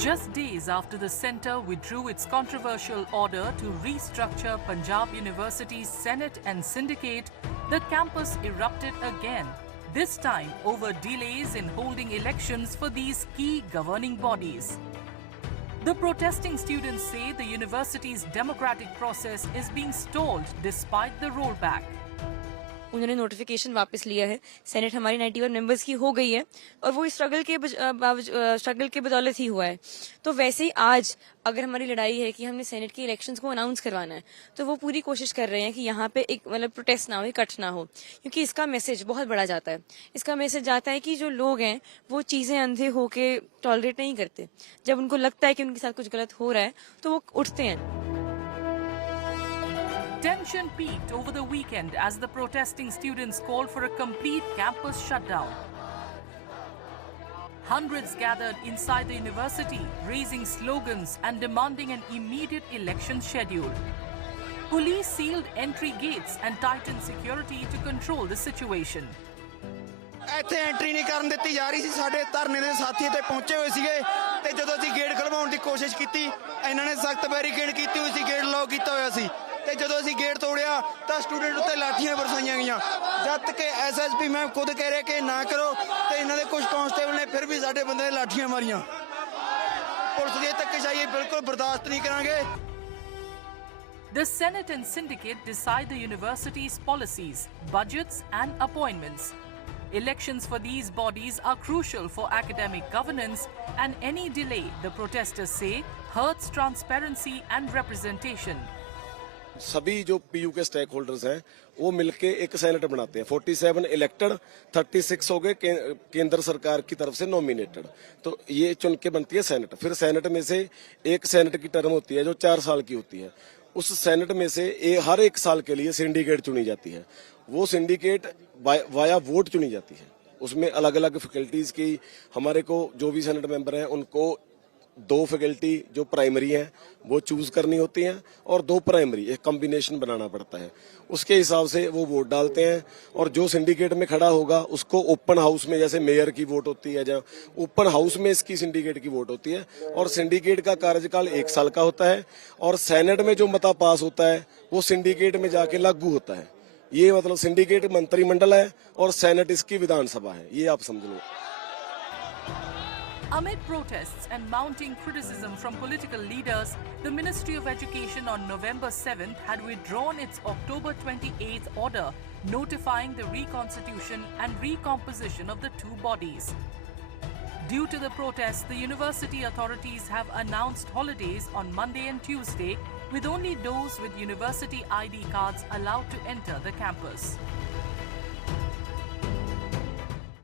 Just days after the centre withdrew its controversial order to restructure Punjab University's Senate and Syndicate, the campus erupted again, this time over delays in holding elections for these key governing bodies. The protesting students say the university's democratic process is being stalled despite the rollback. उन्होंने नोटिफिकेशन वापस लिया है। सेनेट हमारी 91 मेंबर्स की हो गई है और वो स्ट्रगल के बदौलत ही हुआ है। तो वैसे ही आज अगर हमारी लड़ाई है कि हमने सेनेट की इलेक्शंस को अनाउंस करवाना है, तो वो पूरी कोशिश कर रहे हैं कि यहाँ पे एक मतलब प्रोटेस्ट ना हो, इकट्ठ ना हो, क्योंकि इसका मैसेज बहुत बड़ा जाता है। इसका मैसेज जाता है कि जो लोग हैं वो चीजें अंधे होके टॉलरेट नहीं करते। जब उनको लगता है कि उनके साथ कुछ गलत हो रहा है तो वो उठते हैं। Tension peaked over the weekend as the protesting students called for a complete campus shutdown. Hundreds gathered inside the university, raising slogans and demanding an immediate election schedule. Police sealed entry gates and tightened security to control the situation. ਇੱਥੇ ਐਂਟਰੀ ਨਹੀਂ ਕਰਨ ਦਿੱਤੀ ਜਾ ਰਹੀ ਸੀ। ਸਾਡੇ ਧਰਨੇ ਦੇ ਸਾਥੀ ਇੱਥੇ ਪਹੁੰਚੇ ਹੋਏ ਸੀਗੇ ਤੇ ਜਦੋਂ ਅਸੀਂ ਗੇਟ ਖਲਵਾਉਣ ਦੀ ਕੋਸ਼ਿਸ਼ ਕੀਤੀ, ਇਹਨਾਂ ਨੇ ਸਖਤ ਬੈਰੀਕੇਡ ਕੀਤੀ ਹੋਈ ਸੀ, ਗੇਟ ਲੌਕ ਕੀਤਾ ਹੋਇਆ ਸੀ ਤੇ ਜਦੋਂ ਅਸੀਂ ਗੇਟ ਤੋੜਿਆ ਤਾਂ ਸਟੂਡੈਂਟ ਉੱਤੇ ਲਾਠੀਆਂ ਬਰਸਾਈਆਂ ਗਈਆਂ। ਜਦ ਤੱਕ ਐਸਐਸਪੀ ਮੈਮ ਖੁਦ ਕਹਿ ਰਹੇ ਕਿ ਨਾ ਕਰੋ ਤੇ ਇਹਨਾਂ ਦੇ ਕੁਝ ਕਾਂਸਟੇਬਲ ਨੇ ਫਿਰ ਵੀ ਸਾਡੇ ਬੰਦੇ ਨੇ ਲਾਠੀਆਂ ਮਾਰੀਆਂ। ਪੁਲਿਸ ਦੀ ਧੱਕੇਸ਼ਾਹੀ ਬਿਲਕੁਲ ਬਰਦਾਸ਼ਤ ਨਹੀਂ ਕਰਾਂਗੇ। The Senate and Syndicate decide the university's policies, budgets and appointments. Elections for these bodies are crucial for academic governance, and any delay, the protesters say, hurts transparency and representation. सभी जो पीयू के स्टेक होल्डर्स हैं वो मिलके एक सेनेट बनाते हैं। 47 इलेक्टेड, 36 हो गए केंद्र सरकार की तरफ से नॉमिनेटेड, तो ये चुन के बनती है सेनेट। फिर सेनेट में से एक सेनेट की टर्म होती है जो 4 साल की होती है। उस सेनेट में से हर एक साल के लिए सिंडिकेट चुनी जाती है। वो सिंडिकेट वाया वोट चुनी जाती है। उसमें अलग अलग फैकल्टीज की हमारे को जो भी सेनेट मेंबर हैं उनको 2 फैकल्टी जो प्राइमरी हैं वो चूज करनी होती हैं और 2 प्राइमरी, एक कॉम्बिनेशन बनाना पड़ता है। उसके हिसाब से वो वोट डालते हैं और जो सिंडिकेट में खड़ा होगा उसको ओपन हाउस में, जैसे मेयर की वोट होती है जहाँ ओपन हाउस में इसकी सिंडिकेट की वोट होती है, और सिंडिकेट का कार्यकाल 1 साल का होता है और सेनेट में जो मता पास होता है वो सिंडिकेट में जाके लागू होता है। ये मतलब सिंडिकेट मंत्रिमंडल है और सेनेट इसकी विधानसभा है, ये आप समझ लो। Amid protests and mounting criticism from political leaders, the Ministry of Education on November 7th had withdrawn its October 28th order notifying the reconstitution and recomposition of the two bodies. Due to the protests, the university authorities have announced holidays on Monday and Tuesday, with only those with university ID cards allowed to enter the campus.